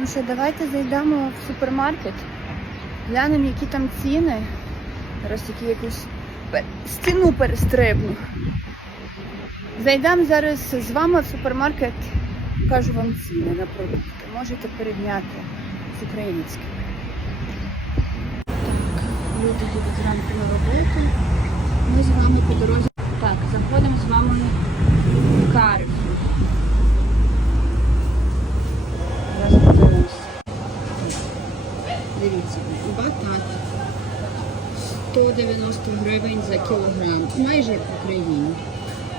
Ну що, давайте зайдемо в супермаркет, глянемо, які там ціни. Зараз тільки якусь стіну перестрибну. Зайдемо зараз з вами в супермаркет, покажу вам ціни на продукти. Можете порівняти з українськими. Так, люди їдуть зранку на роботу. Ми з вами по дорозі. Так, заходимо з вами в Carrefour. Зараз подивимося. Дивіться, батат 190 гривень за кілограм, майже як в Україні.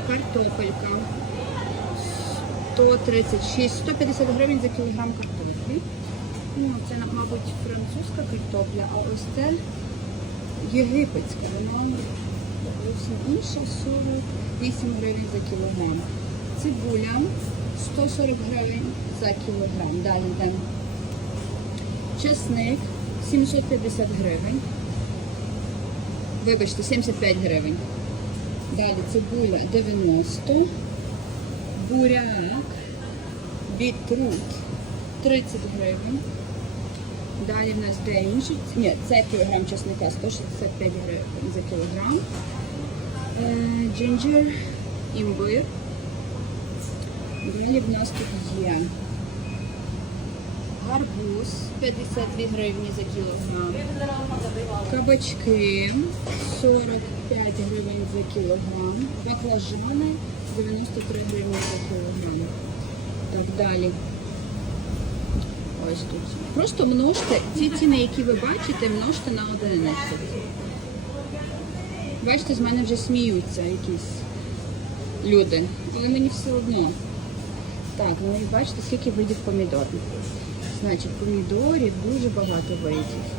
Картопелька 136, 150 гривень за кілограм картоплі. Ну, це, мабуть, французька картопля, а ось це єгипетська. Воно зовсім інше 48 гривень за кілограм. Цибуля 140 гривень за кілограм. Далі йдемо. Чесник 750 гривень. Вибачте, 75 гривень. Далі цибуля 90. Буряк. Бітрут 30 гривень. Далі в нас де інші. Ні, це кілограм чесника 165 гривень за кілограм. Е, Джинджер, імбир. Далі в нас тут є гарбуз 52 гривні за кілограм. Кабачки 45 гривень за кілограм. Баклажани 93 гривні за кілограм. Так далі. Ось тут. Просто множте ці ціни, які ви бачите, множте на 11. Бачите, з мене вже сміються якісь люди. Але мені все одно. Так, ну і бачите, скільки видів помідорів. Значить, помідорів дуже багато видів.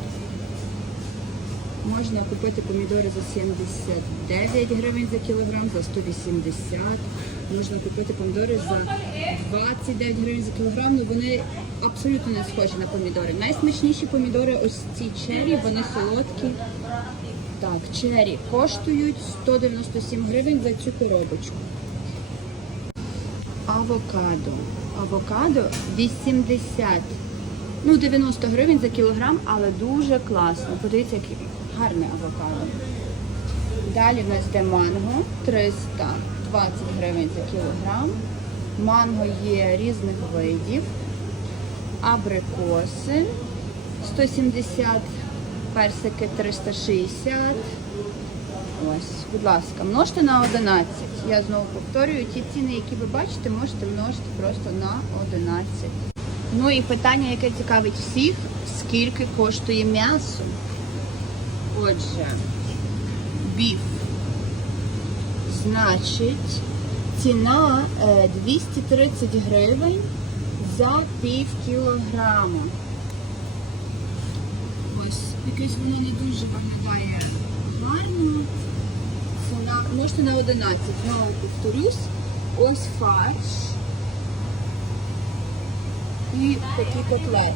Можна купити помідори за 79 гривень за кілограм, за 180. Можна купити помідори за 29 гривень за кілограм, але вони абсолютно не схожі на помідори. Найсмачніші помідори ось ці чері, вони солодкі. Так, чері коштують 197 гривень за цю коробочку. Авокадо. Авокадо 80. Ну, 90 гривень за кілограм, але дуже класно. Подивіться, яке гарне авокадо. Далі в нас йде манго 320 гривень за кілограм. Манго є різних видів. Абрикоси 170, персики 360. Ось, будь ласка, множте на 11. Я знову повторюю, ті ціни, які ви бачите, можете множити просто на 11. Ну і питання, яке цікавить всіх, скільки коштує м'ясо? Отже, біф. Значить, ціна е, 230 гривень за пів кілограма. Ось, якесь воно не дуже виглядає гарно. Ціна, можете на 11, знову повторюсь. Ось фарш і такі котлетки.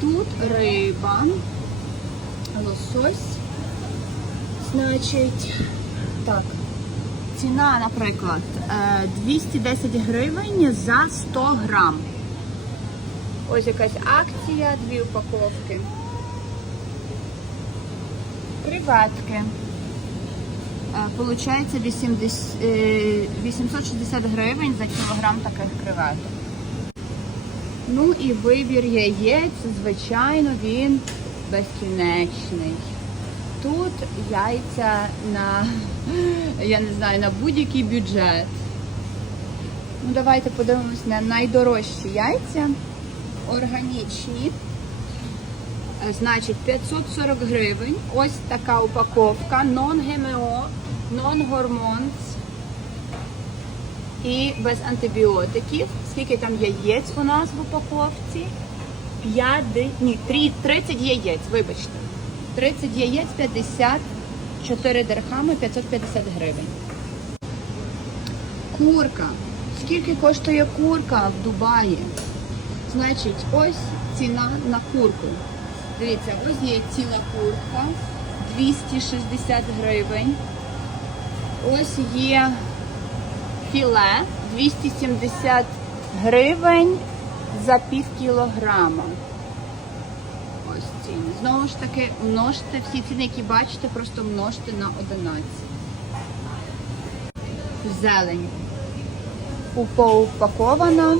Тут риба, лосось. Значить, так, ціна, наприклад, е, 210 гривень за 100 грам. Ось якась акція, дві упаковки. Креветки. Е, Получається 80, е, 860 гривень за кілограм таких креветок. Ну і вибір яєць, звичайно, він безкінечний. Тут яйця на, я не знаю, на будь-який бюджет. Ну, давайте подивимось на найдорожчі яйця. Органічні. Е, Значить, 540 гривень. Ось така упаковка. Non-GMO, non-hormones і без антибіотиків. Скільки там яєць у нас в упаковці? 5, ні, 3, 30 яєць, вибачте. 30 яєць, 54 дирхами, 550 гривень. Курка. Скільки коштує курка в Дубаї? Значить, ось ціна на курку. Дивіться, ось є ціла курка 260 гривень. Ось є філе 270 гривень за пів кілограма. Ось ціни. Знову ж таки, множте всі ціни, які бачите, просто множте на 11. Зелень. Упакована.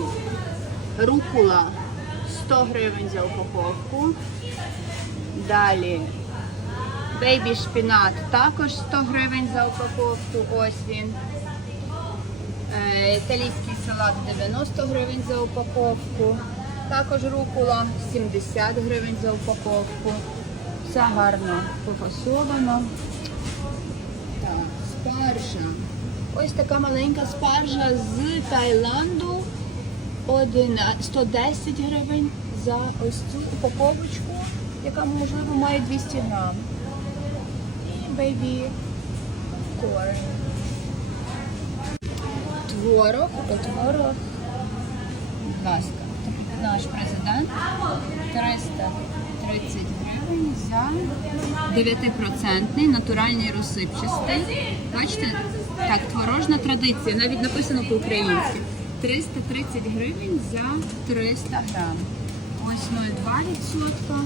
Рукула 100 гривень за упаковку. Далі бейбі шпінат також 100 гривень за упаковку. Ось він. Е, Італійський салат 90 гривень за упаковку. Також рукула 70 гривень за упаковку. Все гарно пофасовано. Так, спаржа. Ось така маленька спаржа з Таїланду. 110 гривень за ось цю упаковочку, яка можливо має 200 грам. І бейбі корн. Творог, о, творог. Будь ласка, наш президент 330 гривень за 9% натуральний розсипчастий. Бачите, так, творожна традиція, навіть написано по-українськи. 330 гривень за 300 грам. Ось 0,2%,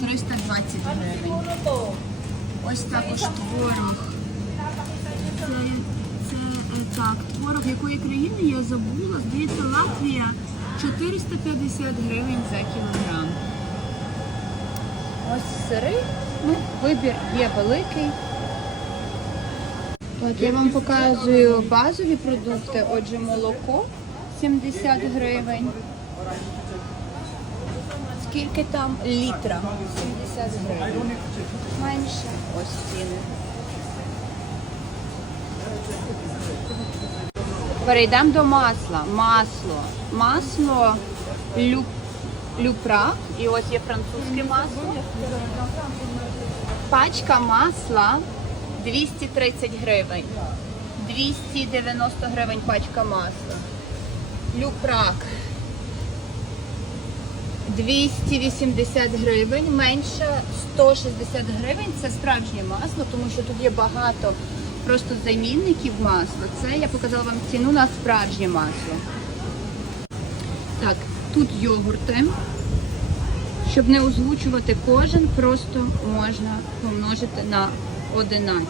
320 гривень. Ось також творог. Це, так, творог якої країни я забула. Здається, Латвія 450 гривень за кілограм. Ось сири. Ну, вибір є великий. От я вам показую базові продукти. Отже, молоко 70 гривень. Скільки там літра? 70 гривень. Менше. Ось ціни. Перейдемо до масла. Масло. Масло лю... люпра. І ось є французьке масло. Пачка масла 230 гривень. 290 гривень пачка масла. Люпрак 280 гривень, менше 160 гривень. Це справжнє масло, тому що тут є багато просто замінників масла. Це я показала вам ціну на справжнє масло. Так, тут йогурти. Щоб не озвучувати кожен, просто можна помножити на 11.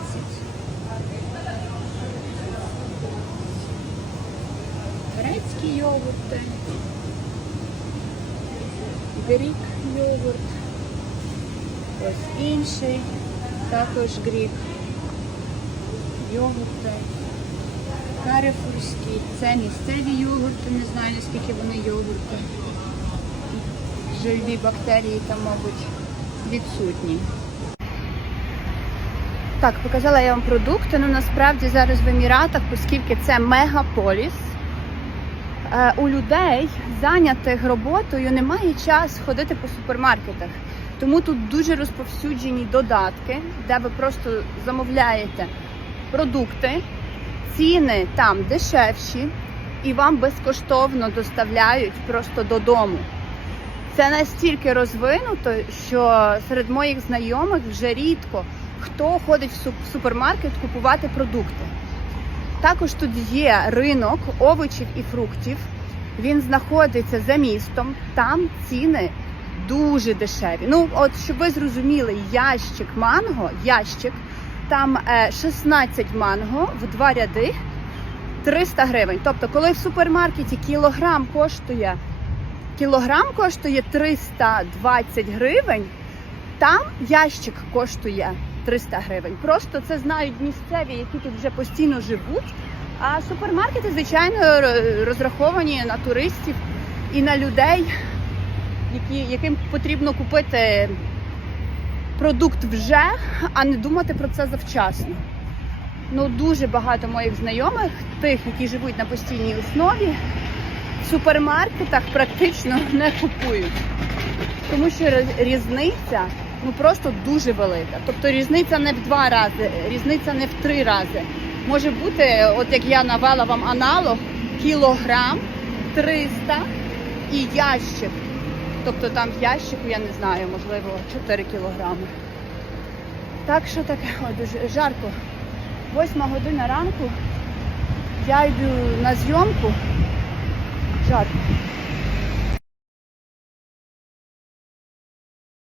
Грецькі йогурти. Грік йогурт. Ось інший. Також грік. Йогурти. Карифурські. Це місцеві йогурти. Не знаю наскільки вони йогурти. Жильбі бактерії там, мабуть, відсутні. Так, показала я вам продукти. Ну насправді зараз в Еміратах, оскільки це мегаполіс, е, у людей, зайнятих роботою, немає часу ходити по супермаркетах. Тому тут дуже розповсюджені додатки, де ви просто замовляєте продукти, ціни там дешевші, і вам безкоштовно доставляють просто додому. Це настільки розвинуто, що серед моїх знайомих вже рідко хто ходить в супермаркет купувати продукти. Також тут є ринок овочів і фруктів. Він знаходиться за містом. Там ціни дуже дешеві. Ну, от щоб ви зрозуміли, ящик манго, ящик, там е, 16 манго в два ряди 300 гривень. Тобто, коли в супермаркеті кілограм коштує кілограм коштує 320 гривень, там ящик коштує 300 гривень. Просто це знають місцеві, які тут вже постійно живуть. А супермаркети, звичайно, розраховані на туристів і на людей, які, яким потрібно купити продукт вже, а не думати про це завчасно. Ну, дуже багато моїх знайомих, тих, які живуть на постійній основі, в супермаркетах практично не купують. Тому що різниця ну просто дуже велика. Тобто різниця не в два рази, різниця не в три рази. Може бути, от як я навела вам аналог, кілограм 300 і ящик. Тобто там в ящику, я не знаю, можливо, 4 кілограми. Так що таке, ой, дуже жарко. Восьма година ранку. Я йду на зйомку. дівчат.